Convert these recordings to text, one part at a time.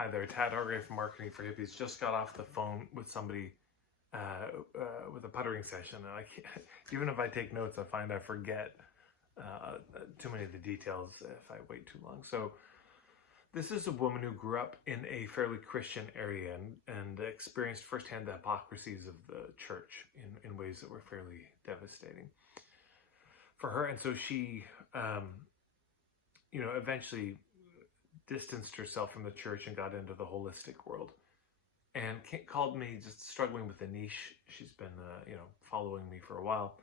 either a tad or from marketing for hippies, just got off the phone with somebody with a puttering session, and I can't, even if I take notes, I find I forget too many of the details if I wait too long. So this is a woman who grew up in a fairly Christian area and experienced firsthand the hypocrisies of the church in ways that were fairly devastating for her. And so she, eventually distanced herself from the church and got into the holistic world. And called me just struggling with the niche. She's been, following me for a while.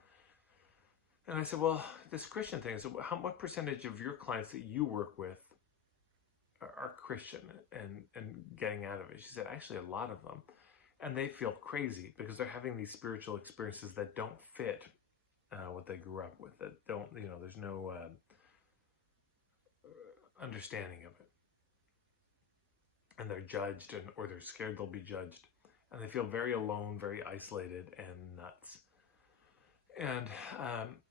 And I said, well, this Christian thing, so what percentage of your clients that you work with are Christian and getting out of it? She said, actually, a lot of them. And they feel crazy because they're having these spiritual experiences that don't fit what they grew up with, that don't, there's no understanding of it. And they're judged, or they're scared they'll be judged. And they feel very alone, very isolated, and nuts. And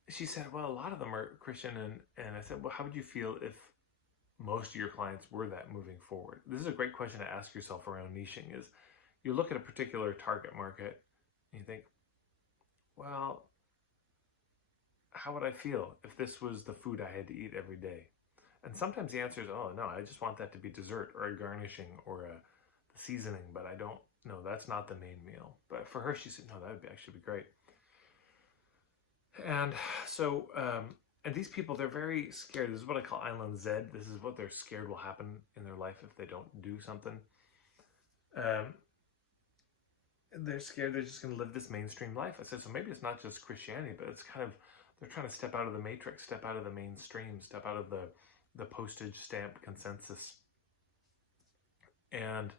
she said, well, a lot of them are Christian. And I said, well, how would you feel if most of your clients were that moving forward? This is a great question to ask yourself around niching, is you look at a particular target market and you think, well, how would I feel if this was the food I had to eat every day? And sometimes the answer is, oh, no, I just want that to be dessert or a garnishing or a seasoning, but I don't, no, that's not the main meal. But for her, she said, no, that would actually be great. And so, and these people, they're very scared. This is what I call Island Z. This is what they're scared will happen in their life if they don't do something. They're scared they're just going to live this mainstream life. I said, so maybe it's not just Christianity, but it's kind of, they're trying to step out of the matrix, step out of the mainstream, step out of the postage stamp consensus. And,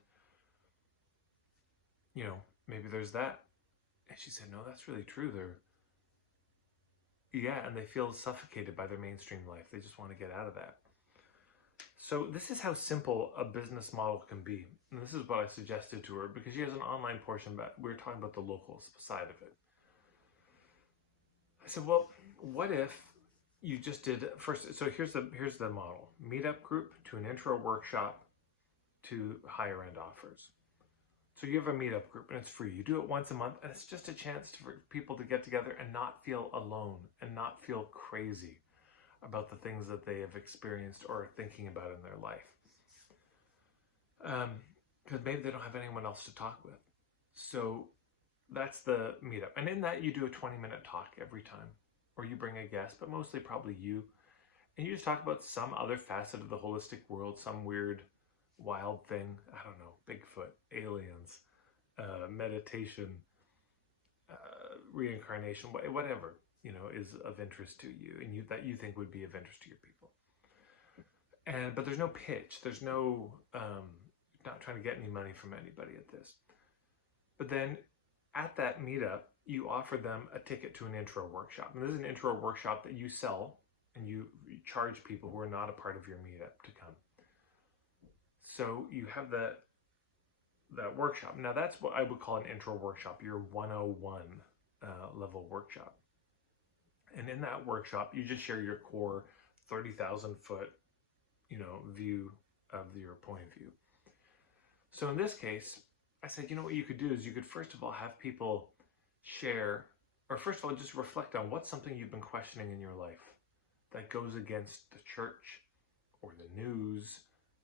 maybe there's that. And she said, no, that's really true. And they feel suffocated by their mainstream life. They just want to get out of that. So this is how simple a business model can be. And this is what I suggested to her, because she has an online portion, but we were talking about the local side of it. I said, well, what if you just did first? So here's the model: meetup group to an intro workshop to higher end offers. So you have a meetup group and it's free. You do it once a month, and it's just a chance for people to get together and not feel alone and not feel crazy about the things that they have experienced or are thinking about in their life. Because maybe they don't have anyone else to talk with. So that's the meetup. And in that, you do a 20-minute talk every time. Or you bring a guest, but mostly probably you. And you just talk about some other facet of the holistic world, some weird, wild thing. I don't know, Bigfoot, aliens, meditation, reincarnation, whatever, is of interest to you and that you think would be of interest to your people. But there's no pitch. There's no, not trying to get any money from anybody at this. But then at that meetup, you offer them a ticket to an intro workshop. And this is an intro workshop that you sell, and you charge people who are not a part of your meetup to come. So you have that workshop. Now that's what I would call an intro workshop, your 101 level workshop. And in that workshop, you just share your core 30,000 foot, view of your point of view. So in this case, I said, what you could do is you could first of all have people share, or first of all, just reflect on what's something you've been questioning in your life that goes against the church or the news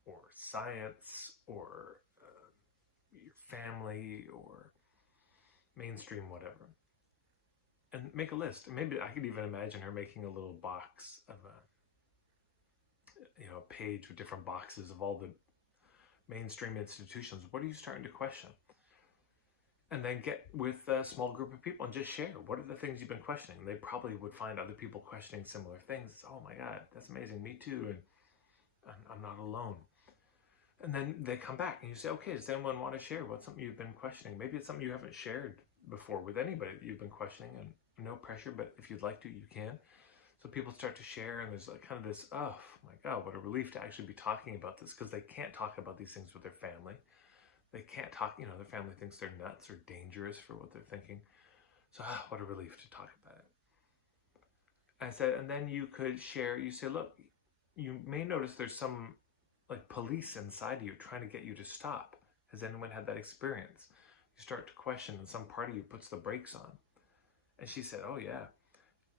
or science or your family or mainstream whatever. And make a list. And maybe I could even imagine her making a little box of a page with different boxes of all the mainstream institutions. What are you starting to question? And then get with a small group of people and just share. What are the things you've been questioning? They probably would find other people questioning similar things. Oh my God, that's amazing. Me too. And I'm not alone. And then they come back and you say, okay, does anyone want to share what's something you've been questioning? Maybe it's something you haven't shared before with anybody that you've been questioning, and no pressure, but if you'd like to, you can. So people start to share, and there's kind of this, oh my God, what a relief to actually be talking about this, because they can't talk about these things with their family. They can't talk, their family thinks they're nuts or dangerous for what they're thinking. So what a relief to talk about it. I said, and then you could share, you say, look, you may notice there's some like police inside you trying to get you to stop. Has anyone had that experience? You start to question and some part of you puts the brakes on. And she said, oh yeah.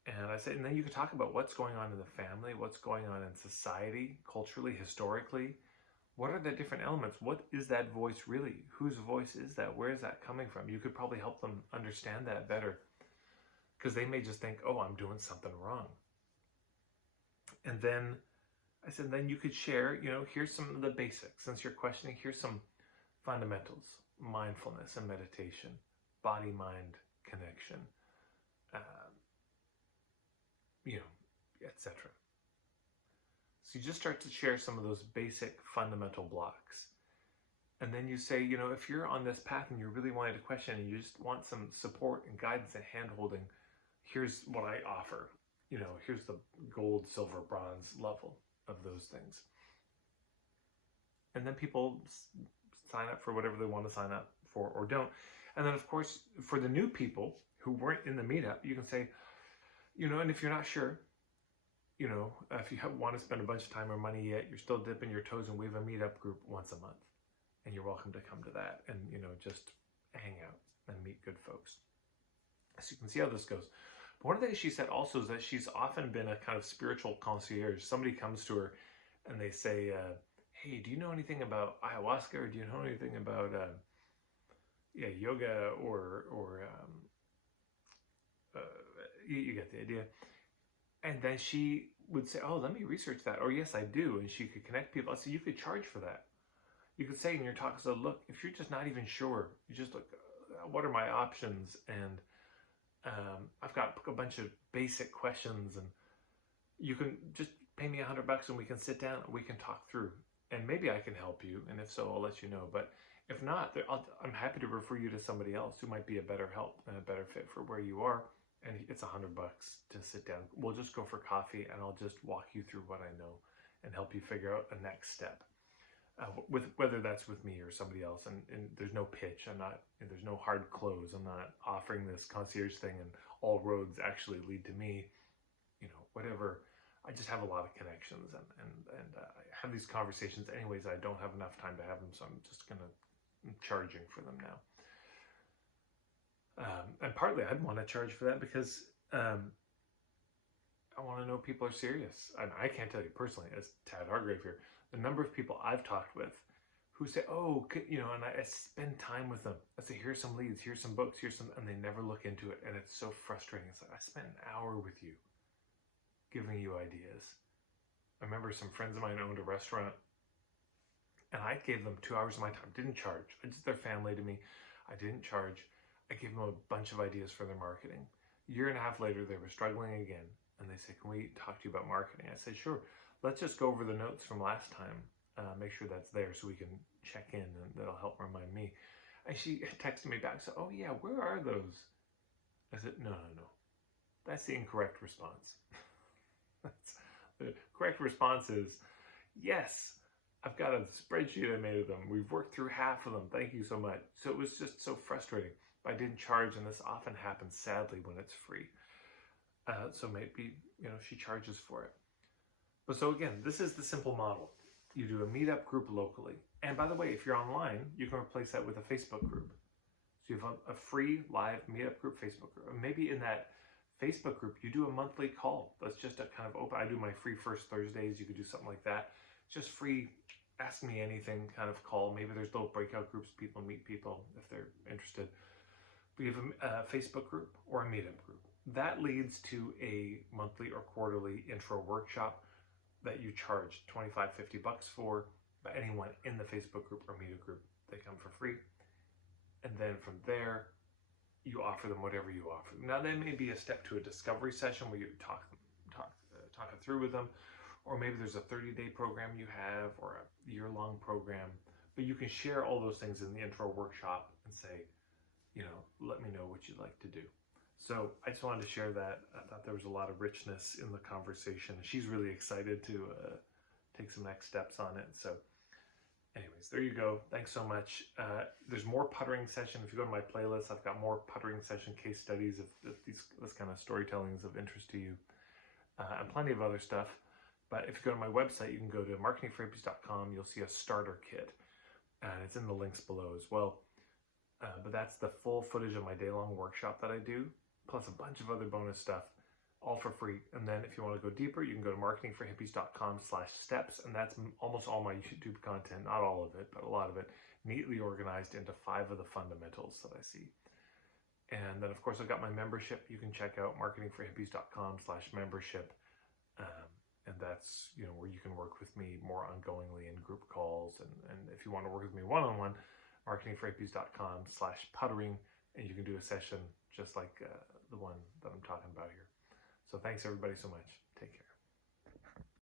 And I said, and then you could talk about what's going on in the family, what's going on in society, culturally, historically. What are the different elements? What is that voice really? Whose voice is that? Where is that coming from? You could probably help them understand that better, because they may just think, oh, I'm doing something wrong. And then I said, then you could share, here's some of the basics. Since you're questioning, here's some fundamentals: mindfulness and meditation, body-mind connection, etc. So you just start to share some of those basic fundamental blocks. And then you say, if you're on this path and you're really wanting to question and you just want some support and guidance and hand-holding, here's what I offer. Here's the gold, silver, bronze level of those things. And then people sign up for whatever they want to sign up for or don't. And then, of course, for the new people who weren't in the meetup, you can say, and if you're not sure, if you want to spend a bunch of time or money yet, you're still dipping your toes, and we have a meetup group once a month. And you're welcome to come to that and, just hang out and meet good folks. So you can see how this goes. But one of the things she said also is that she's often been a kind of spiritual concierge. Somebody comes to her and they say, hey, do you know anything about ayahuasca, or do you know anything about yoga or you get the idea. And then she would say, oh, let me research that. Or yes, I do. And she could connect people. I said, you could charge for that. You could say in your talk, so look, if you're just not even sure, you just look, what are my options? And I've got a bunch of basic questions, and you can just pay me $100 and we can sit down and we can talk through. And maybe I can help you. And if so, I'll let you know. But if not, I'm happy to refer you to somebody else who might be a better help and a better fit for where you are. And it's $100 to sit down. We'll just go for coffee and I'll just walk you through what I know and help you figure out a next step. With whether that's with me or somebody else, and there's no pitch. There's no hard close. I'm not offering this concierge thing and all roads actually lead to me. Whatever. I just have a lot of connections, and I have these conversations anyways. I don't have enough time to have them, so I'm charging for them now. And partly I'd want to charge for that because I want to know people are serious. And I can't tell you personally, as Tad Hargrave here, the number of people I've talked with who say, oh, and I spend time with them. I say, here's some leads, here's some books, and they never look into it. And it's so frustrating. It's like, I spent an hour with you giving you ideas. I remember some friends of mine owned a restaurant and I gave them 2 hours of my time. Didn't charge. It's their family to me. I didn't charge. I gave them a bunch of ideas for their marketing. A year and a half later, they were struggling again. And they said, can we talk to you about marketing? I said, sure. Let's just go over the notes from last time. Make sure that's there so we can check in, and that'll help remind me. And she texted me back, said, oh yeah, where are those? I said, no. That's the incorrect response. The correct response is, yes, I've got a spreadsheet I made of them. We've worked through half of them. Thank you so much. So it was just so frustrating. I didn't charge, and this often happens, sadly, when it's free. So maybe, she charges for it. But so again, this is the simple model. You do a meetup group locally. And by the way, if you're online, you can replace that with a Facebook group. So you have a free live meetup group Facebook group. And maybe in that Facebook group, you do a monthly call. That's just a kind of open. I do my free first Thursdays. You could do something like that. Just free, ask me anything kind of call. Maybe there's little breakout groups. People meet people if they're interested. We have a Facebook group or a meetup group. That leads to a monthly or quarterly intro workshop that you charge $25, $50 for. But anyone in the Facebook group or meetup group, they come for free. And then from there, you offer them whatever you offer. Now, there may be a step to a discovery session where you talk it through with them, or maybe there's a 30-day program you have, or a year-long program. But you can share all those things in the intro workshop and say, let me know what you'd like to do. So I just wanted to share that. I thought there was a lot of richness in the conversation. She's really excited to take some next steps on it. So anyways, there you go. Thanks so much. There's more puttering session. If you go to my playlist, I've got more puttering session case studies if this kind of storytelling is of interest to you. And plenty of other stuff. But if you go to my website, you can go to marketingforhippies.com. You'll see a starter kit, and it's in the links below as well. But that's the full footage of my day-long workshop that I do, plus a bunch of other bonus stuff, all for free. And then if you want to go deeper, you can go to marketingforhippies.com/steps, and that's almost all my YouTube content, not all of it, but a lot of it, neatly organized into 5 of the fundamentals that I see. And then, of course, I've got my membership. You can check out marketingforhippies.com/membership. And that's, where you can work with me more ongoingly in group calls. And if you want to work with me one-on-one, marketingforhippies.com/puttering, and you can do a session just like the one that I'm talking about here. So thanks everybody so much.